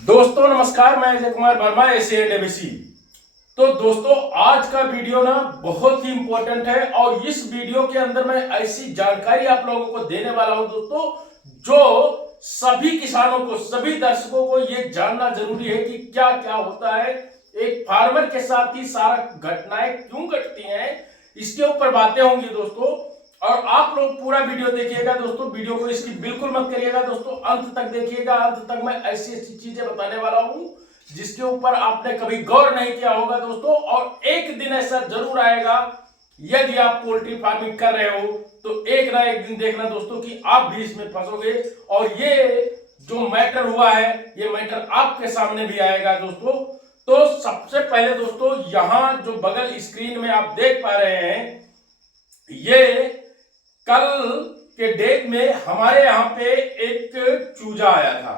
दोस्तों नमस्कार, मैं अजय कुमार वर्मा, एशियन एबीसी। तो दोस्तों आज का वीडियो ना बहुत ही इंपॉर्टेंट है और इस वीडियो के अंदर मैं ऐसी जानकारी आप लोगों को देने वाला हूं दोस्तों, जो सभी किसानों को, सभी दर्शकों को ये जानना जरूरी है कि क्या क्या होता है एक फार्मर के साथ, ही सारा घटनाएं क्यों घटती हैं, इसके ऊपर बातें होंगी दोस्तों। और आप लोग पूरा वीडियो देखिएगा दोस्तों, वीडियो को इसकी बिल्कुल मत करिएगा दोस्तों, अंत तक देखिएगा। अंत तक मैं ऐसी ऐसी चीजें बताने वाला हूं जिसके ऊपर आपने कभी गौर नहीं किया होगा दोस्तों। और एक दिन ऐसा जरूर आएगा, यदि आप पोल्ट्री फार्मिंग कर रहे हो तो एक ना एक दिन देखना दोस्तों कि आप भी इसमें फंसोगे और ये जो मैटर हुआ है ये मैटर आपके सामने भी आएगा दोस्तों। तो सबसे पहले दोस्तों, यहां जो बगल स्क्रीन में आप देख पा रहे हैं, ये कल के डेट में हमारे यहां पे एक चूजा आया था।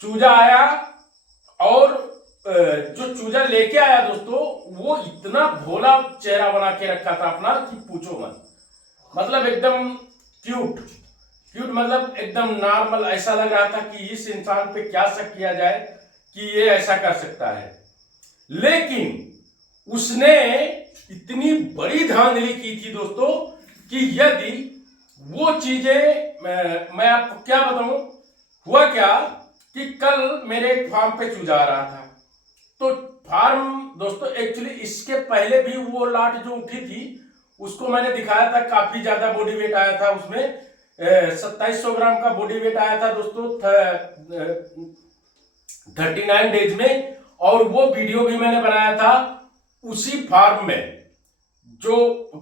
चूजा आया और जो चूजा लेके आया दोस्तों, वो इतना भोला चेहरा बना के रखा था अपना कि पूछो मत। मतलब एकदम क्यूट क्यूट, मतलब एकदम नॉर्मल। ऐसा लग रहा था कि इस इंसान पे क्या शक किया जाए कि ये ऐसा कर सकता है। लेकिन उसने इतनी बड़ी धांधली की थी दोस्तों कि यदि वो चीजें मैं आपको क्या बताऊं, हुआ क्या कि कल मेरे एक फार्म पे चूजा आ रहा था। तो फार्म दोस्तों, एक्चुअली इसके पहले भी वो लाट जो उठी थी उसको मैंने दिखाया था, काफी ज्यादा बॉडी वेट आया था उसमें। 2700 ग्राम का बॉडी वेट आया था दोस्तों 39 डेज में। और वो वीडियो भी मैंने बनाया था उसी फार्म में, जो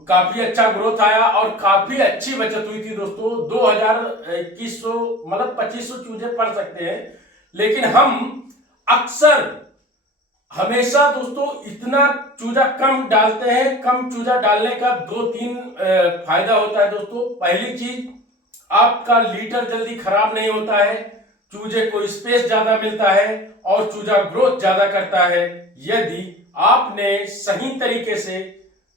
काफी अच्छा ग्रोथ आया और काफी अच्छी बचत हुई थी दोस्तों। 2100 मतलब 2500 चूजे पड़ सकते हैं। लेकिन हम अक्सर हमेशा दोस्तों इतना चूजा कम डालते हैं। कम चूजा डालने का दो तीन फायदा होता है दोस्तों। पहली चीज, आपका लीटर जल्दी खराब नहीं होता है, चूजे को स्पेस ज्यादा मिलता है और चूजा ग्रोथ ज्यादा करता है। यदि आपने सही तरीके से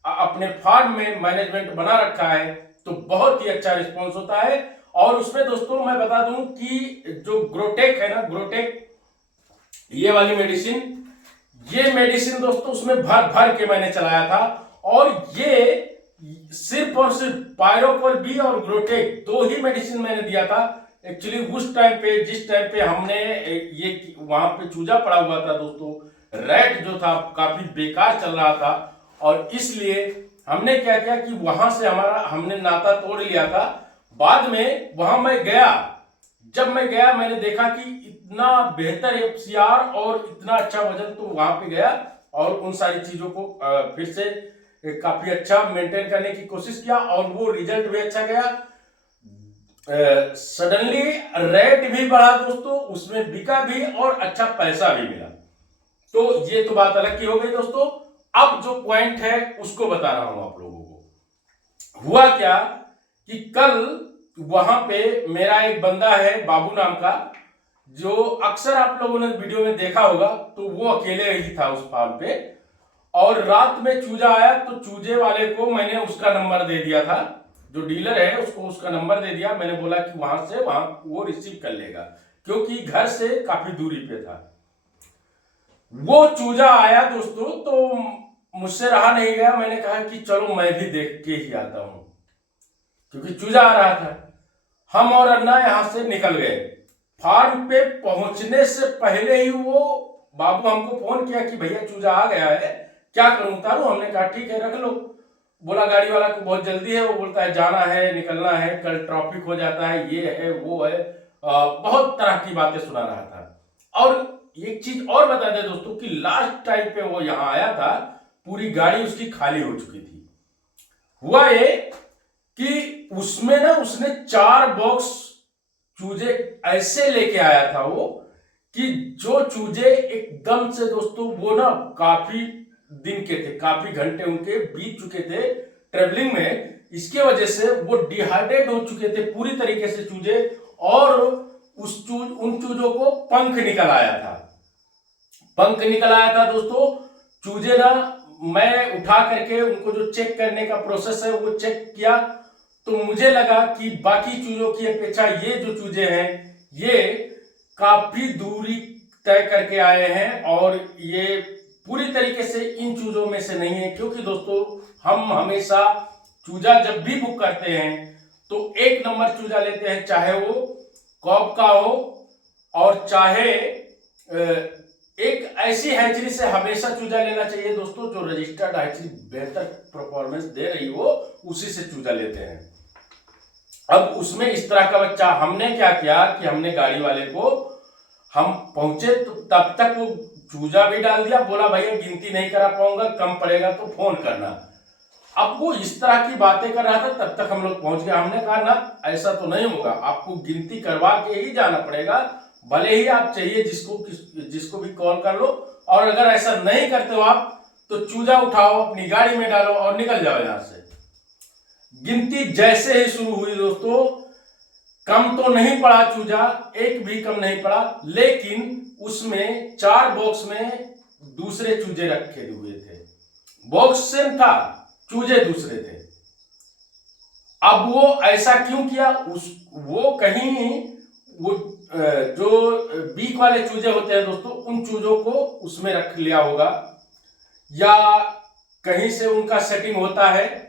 अपने फार्म में मैनेजमेंट बना रखा है तो बहुत ही अच्छा रिस्पॉन्स होता है। और उसमें दोस्तों मैं बता दूं कि जो ग्रोटेक है ना, ग्रोटेक ये वाली मेडिसिन, ये मेडिसिन दोस्तों उसमें भर भर के मैंने चलाया था। और ये सिर्फ और सिर्फ पायरोकोल बी और ग्रोटेक दो ही मेडिसिन मैंने दिया था। एक्चुअली उस टाइम पे, जिस टाइम पे हमने ये वहां पे चूजा पड़ा हुआ था दोस्तों, रैट जो था काफी बेकार चल रहा था। और इसलिए हमने क्या किया कि वहां से हमने नाता तोड़ लिया था। बाद में वहां मैं गया, जब मैं गया मैंने देखा कि इतना बेहतर एफसीआर और इतना अच्छा वजन, तो वहां पे गया और उन सारी चीजों को फिर से काफी अच्छा मेंटेन करने की कोशिश किया और वो रिजल्ट भी अच्छा गया। सडनली रेट भी बढ़ा दोस्तों, उसमें बिका भी और अच्छा पैसा भी मिला। तो ये तो बात अलग की हो गई दोस्तों। अब जो पॉइंट है उसको बता रहा हूं आप लोगों को। हुआ क्या कि कल वहां पे मेरा एक बंदा है बाबू नाम का, जो अक्सर आप लोगों ने वीडियो में देखा होगा, तो वो अकेले ही था उस फार्म पे। और रात में चूजा आया तो चूजे वाले को मैंने उसका नंबर दे दिया था, जो डीलर है उसको उसका नंबर दे दिया। मैंने बोला कि वहां से वहां वो रिसीव कर लेगा, क्योंकि घर से काफी दूरी पे था। वो चूजा आया दोस्तों तो मुझसे रहा नहीं गया, मैंने कहा कि चलो मैं भी देख के ही आता हूं, क्योंकि चूजा आ रहा था। हम और अन्ना यहां से निकल गए। फार्म पे पहुंचने से पहले ही वो बाबू हमको फोन किया कि भैया चूजा आ गया है, क्या करूं, उतारूं? हमने कहा ठीक है, रख लो। बोला गाड़ी वाला को बहुत जल्दी है, वो बोलता है जाना है, निकलना है, कल ट्रैफिक हो जाता है, ये है वो है। बहुत तरह की बातें सुना रहा था। और एक चीज और बता दें दोस्तों कि लास्ट टाइम पे वो यहां आया था, पूरी गाड़ी उसकी खाली हो चुकी थी। हुआ ये कि उसमें ना उसने 4 बॉक्स चूजे ऐसे लेके आया था वो, कि जो चूजे एकदम से दोस्तों, वो ना काफी दिन के थे, काफी घंटे उनके बीत चुके थे ट्रेवलिंग में। इसके वजह से वो डिहाइड्रेट हो चुके थे पूरी तरीके से चूजे। और उन चूजों को पंख निकल आया था, पंख निकल आया था दोस्तों। चूजे ना, मैं उठा करके उनको जो चेक करने का प्रोसेस है वो चेक किया, तो मुझे लगा कि बाकी चूजों की अपेक्षा ये जो चूजे हैं ये काफी दूरी तय करके आए हैं और ये पूरी तरीके से इन चूजों में से नहीं है, क्योंकि दोस्तों हम हमेशा चूजा जब भी बुक करते हैं तो 1 नंबर चूजा लेते हैं, चाहे वो कॉब का हो और चाहे एक ऐसी हैचरी से हमेशा चूजा लेना चाहिए दोस्तों जो रजिस्टर्ड हैचरी बेहतर परफॉर्मेंस दे रही हो, उसी से चूजा लेते हैं। अब उसमें इस तरह का बच्चा, हमने क्या किया कि हमने गाड़ी वाले को, हम पहुंचे तो तब तक वो चूजा भी डाल दिया, बोला भैया गिनती नहीं करा पाऊंगा, कम पड़ेगा तो फोन करना। अब वो इस तरह की बातें कर रहा था, तब तक हम लोग पहुंच गए। हमने कहा ना ऐसा तो नहीं होगा, आपको गिनती करवा के ही जाना पड़ेगा, भले ही आप चाहिए जिसको भी कॉल कर लो, और अगर ऐसा नहीं करते हो आप तो चूजा उठाओ, अपनी गाड़ी में डालो और निकल जाओ यहां से। गिनती जैसे ही शुरू हुई दोस्तों, कम तो नहीं पड़ा चूजा, एक भी कम नहीं पड़ा, लेकिन उसमें 4 बॉक्स में दूसरे चूजे रखे हुए थे। बॉक्स सेम था, चूजे दूसरे थे। अब वो ऐसा क्यों किया, वो कहीं वो जो बीक वाले चूजे होते हैं दोस्तों, उन चूजों को उसमें रख लिया होगा, या कहीं से उनका सेटिंग होता है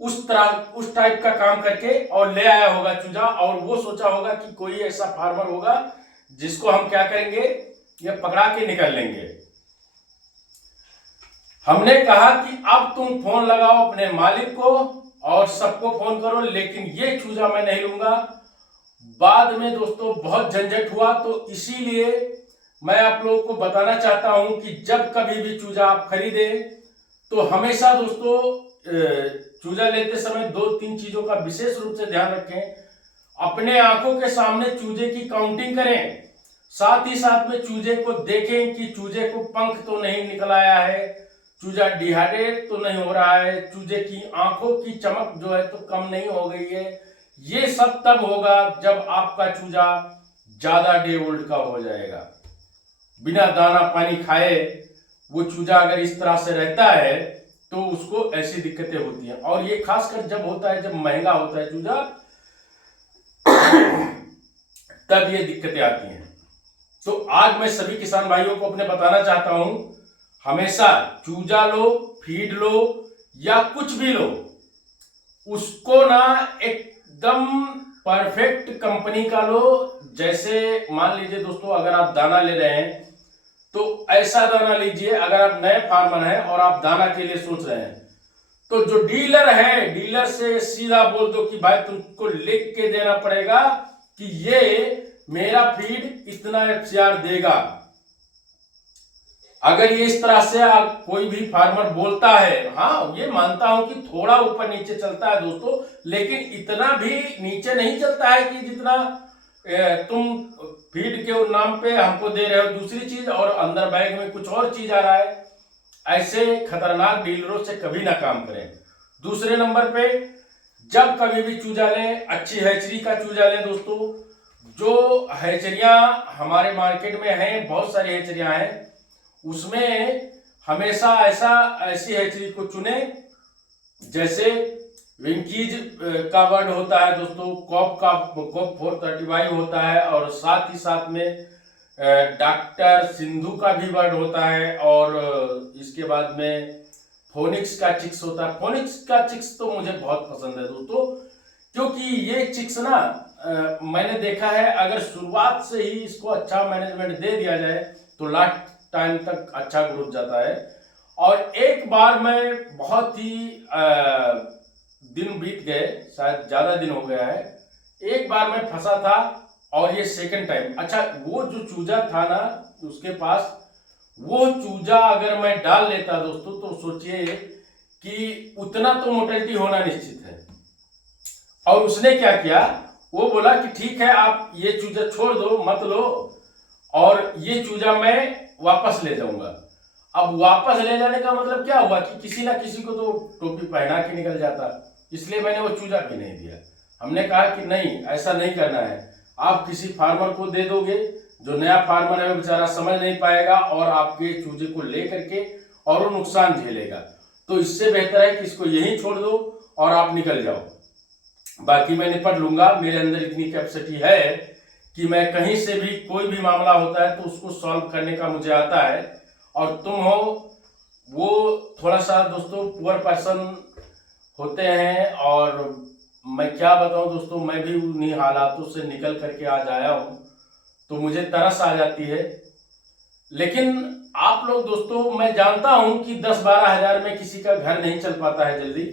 उस टाइप का काम करके और ले आया होगा चूजा, और वो सोचा होगा कि कोई ऐसा फार्मर होगा जिसको हम क्या करेंगे, ये पकड़ा के निकल लेंगे। हमने कहा कि अब तुम फोन लगाओ अपने मालिक को और सबको फोन करो, लेकिन ये चूजा मैं नहीं लूंगा। बाद में दोस्तों बहुत झंझट हुआ, तो इसीलिए मैं आप लोगों को बताना चाहता हूं कि जब कभी भी चूजा आप खरीदे तो हमेशा दोस्तों चूजा लेते समय 2-3 चीजों का विशेष रूप से ध्यान रखें। अपने आंखों के सामने चूजे की काउंटिंग करें, साथ ही साथ में चूजे को देखें कि चूजे को पंख तो नहीं निकल आया है, चूजा डिहाइड्रेट तो नहीं हो रहा है, चूजे की आंखों की चमक जो है तो कम नहीं हो गई है। ये सब तब होगा जब आपका चूजा ज्यादा डे ओल्ड का हो जाएगा। बिना दाना पानी खाए वो चूजा अगर इस तरह से रहता है तो उसको ऐसी दिक्कतें होती हैं, और ये खासकर जब होता है, जब महंगा होता है चूजा, तब ये दिक्कतें आती हैं। तो आज मैं सभी किसान भाइयों को अपने बताना चाहता हूं, हमेशा चूजा लो, फीड लो या कुछ भी लो, उसको ना एकदम परफेक्ट कंपनी का लो। जैसे मान लीजिए दोस्तों, अगर आप दाना ले रहे हैं तो ऐसा दाना लीजिए, अगर आप नए फार्मर हैं और आप दाना के लिए सोच रहे हैं तो जो डीलर है, डीलर से सीधा बोल दो कि भाई तुमको लिख के देना पड़ेगा कि ये मेरा फीड इतना FCR देगा। अगर ये इस तरह से कोई भी फार्मर बोलता है, हाँ ये मानता हूं कि थोड़ा ऊपर नीचे चलता है दोस्तों, लेकिन इतना भी नीचे नहीं चलता है कि जितना तुम फीड के नाम पे हमको दे रहे हो दूसरी चीज और अंदर बैग में कुछ और चीज आ रहा है। ऐसे खतरनाक डीलरों से कभी ना काम करें। दूसरे नंबर पे, जब कभी भी चूजा लें, अच्छी हैचरी का चूजा लें दोस्तों। जो हैचरियां हमारे मार्केट में हैं, बहुत सारी हैचरियां हैं, उसमें हमेशा ऐसी हैचरी को चुने जैसे विंकीज का वर्ड होता है दोस्तों, कॉप 435 होता है, और साथ ही साथ में डॉक्टर सिंधु का भी वर्ड होता है, और इसके बाद में फोनिक्स का चिक्स होता है। फोनिक्स का चिक्स तो मुझे बहुत पसंद है दोस्तों, क्योंकि ये चिक्स ना मैंने देखा है, अगर शुरुआत से ही इसको अच्छा मैनेजमेंट दे दिया जाए तो लास्ट टाइम तक अच्छा ग्रोथ जाता है। और एक बार मैं बहुत ही दिन बीत गए, शायद ज्यादा दिन हो गया है, एक बार मैं फंसा था और ये सेकंड टाइम। अच्छा, वो जो चूजा था ना उसके पास, वो चूजा अगर मैं डाल लेता दोस्तों तो सोचिए कि उतना तो मोर्टेलिटी होना निश्चित है। और उसने क्या किया, वो बोला कि ठीक है आप ये चूजा छोड़ दो, मत लो, और ये चूजा मैं वापस ले जाऊंगा। अब वापस ले जाने का मतलब क्या हुआ कि किसी ना किसी को तो टोपी पहना के निकल जाता, इसलिए मैंने वो चूजा भी नहीं दिया। हमने कहा कि नहीं, ऐसा नहीं करना है, आप किसी फार्मर को दे दोगे, जो नया फार्मर है वो बेचारा समझ नहीं पाएगा और आपके चूजे को ले करके और वो नुकसान झेलेगा। तो इससे बेहतर है कि इसको यहीं छोड़ दो और आप निकल जाओ, बाकी मैं निपट लूंगा, मेरे अंदर इतनी कैपेसिटी है कि मैं कहीं से भी कोई भी मामला होता है तो उसको सॉल्व करने का मुझे आता है, और तुम हो वो थोड़ा सा दोस्तों पुअर पर्सन होते हैं। और मैं क्या बताऊं दोस्तों, मैं भी उन्हीं हालातों से निकल करके आज आया हूं, तो मुझे तरस आ जाती है। लेकिन आप लोग दोस्तों, मैं जानता हूं कि 10-12 हजार में किसी का घर नहीं चल पाता है जल्दी,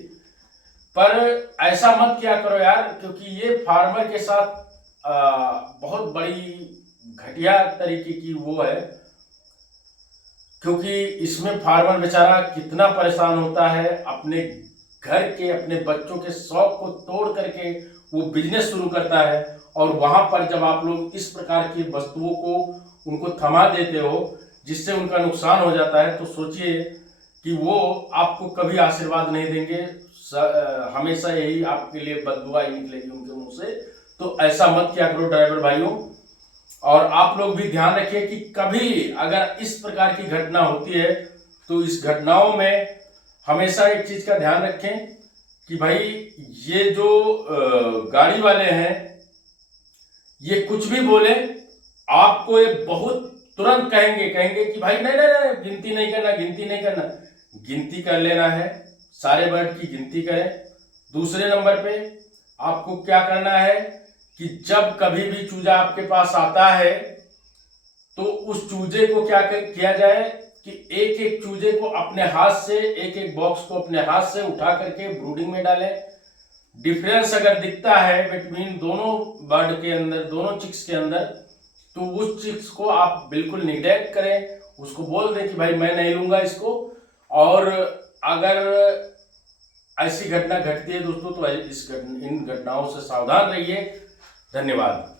पर ऐसा मत किया करो यार, क्योंकि ये फार्मर के साथ बहुत बड़ी घटिया तरीके की वो है। क्योंकि इसमें फार्मर बेचारा कितना परेशान होता है, अपने घर के अपने बच्चों के शौक को तोड़ करके वो बिजनेस शुरू करता है, और वहां पर जब आप लोग इस प्रकार की वस्तुओं को उनको थमा देते हो जिससे उनका नुकसान हो जाता है, तो सोचिए कि वो आपको कभी आशीर्वाद नहीं देंगे, हमेशा यही आपके लिए बददुआ ही निकलेगी उनके मुंह से। तो ऐसा मत किया करो ड्राइवर भाइयों। और आप लोग भी ध्यान रखिए कि कभी अगर इस प्रकार की घटना होती है तो इस घटनाओं में हमेशा एक चीज का ध्यान रखें कि भाई ये जो गाड़ी वाले हैं ये कुछ भी बोले, आपको ये बहुत तुरंत कहेंगे कि भाई नहीं नहीं नहीं, गिनती नहीं करना, गिनती नहीं करना। गिनती कर लेना है, सारे बर्ड की गिनती करें। दूसरे नंबर पे आपको क्या करना है कि जब कभी भी चूजा आपके पास आता है तो उस चूजे को क्या किया जाए कि एक एक चूजे को अपने हाथ से, एक एक बॉक्स को अपने हाथ से उठा करके ब्रूडिंग में डालें। डिफरेंस अगर दिखता है बिटवीन दोनों बर्ड के अंदर, दोनों चिक्स के अंदर, तो उस चिक्स को आप बिल्कुल निग्लेक्ट करें, उसको बोल दें कि भाई मैं नहीं लूंगा इसको। और अगर ऐसी घटना घटती है दोस्तों तो इन घटनाओं से सावधान रहिए। धन्यवाद।